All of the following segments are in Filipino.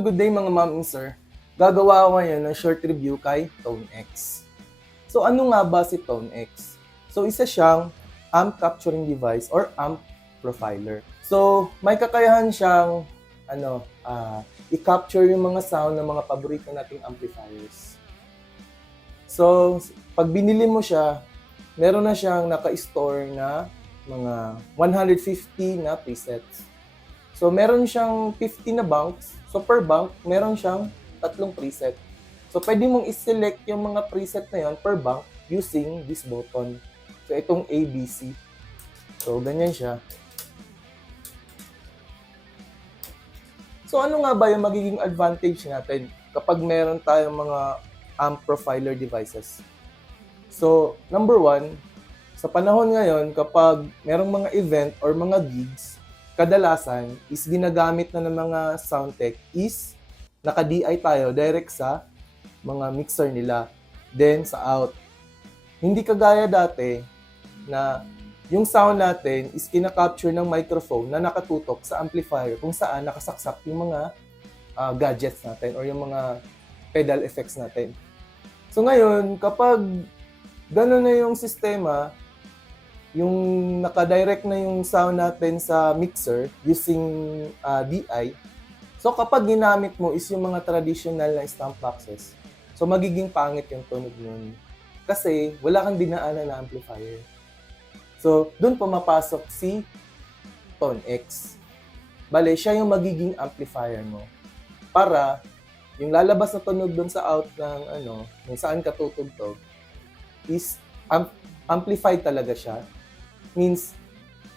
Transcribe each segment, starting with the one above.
So good day mga ma'am and sir. Gagawa ako ngayon ng short review kay ToneX. So ano nga ba si ToneX? So isa siyang amp capturing device or amp profiler. So may kakayahan siyang i-capture yung mga sound ng mga paborito nating amplifiers. So pag binili mo siya, meron na siyang naka-store na mga 150 na presets. So meron siyang 50 na banks. So per bank, meron siyang 3 preset. So pwede mong i-select yung mga preset na yon per bank using this button. So itong ABC. So ganyan siya. So ano nga ba yung magiging advantage natin kapag meron tayong mga amp profiler devices? So number one, sa panahon ngayon kapag merong mga event or mga gigs, kadalasan is ginagamit na ng mga sound tech is naka-DI tayo direct sa mga mixer nila, then sa out. Hindi kagaya dati na yung sound natin is kina-capture ng microphone na nakatutok sa amplifier kung saan nakasaksak yung mga gadgets natin or yung mga pedal effects natin. So ngayon, kapag gano'n na yung sistema, yung naka-direct na yung sound natin sa mixer using DI, so kapag ginamit mo is yung mga traditional na stomp boxes, so magiging pangit yung tunog nun. Kasi wala kang dinaanan na amplifier. So dun pumapasok si ToneX. Bale, siya yung magiging amplifier mo. Para yung lalabas na tunog dun sa out ng kung saan ka tutugtog is amplified talaga siya. Means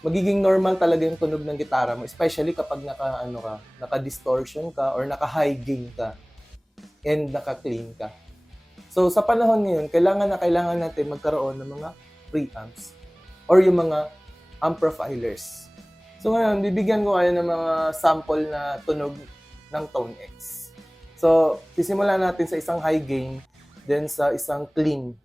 magiging normal talaga yung tunog ng gitara mo, especially kapag naka-distortion ka or naka-high gain ka and naka-clean ka. So sa panahon ngayon, kailangan natin magkaroon ng mga preamps or yung mga amp profilers. So ngayon, bibigyan ko kayo ng mga sample na tunog ng ToneX. So sisimulan natin sa isang high gain, then sa isang clean.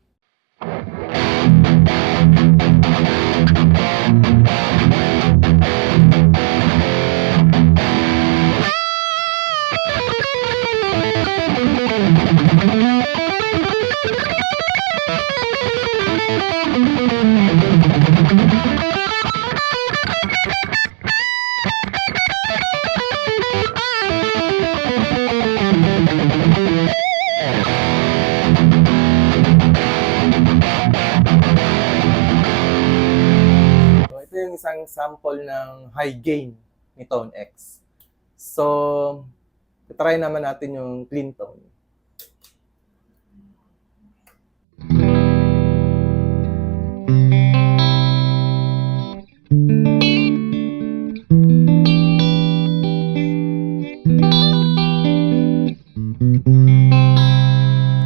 Yung isang sample ng high gain ni ToneX. So, try naman natin yung clean tone.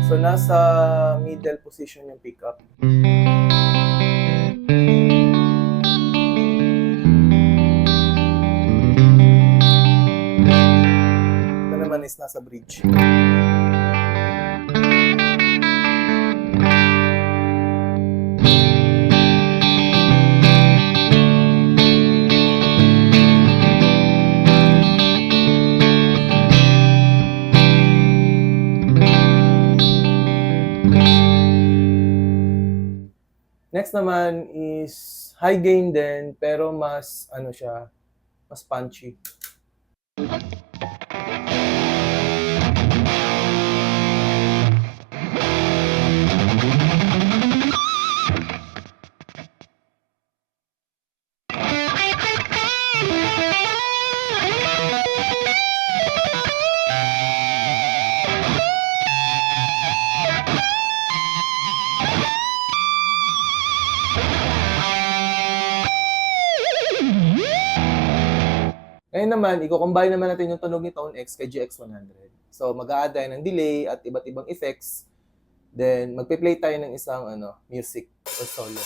So, nasa middle position yung pickup. Is nasa bridge. Next naman is high gain din pero mas mas punchy. Ngayon naman, i-combine naman natin yung tunog ni ToneX kay GX100. So, mag-a-add tayo ng delay at iba't ibang effects. Then, magpe-play tayo ng isang music or solo.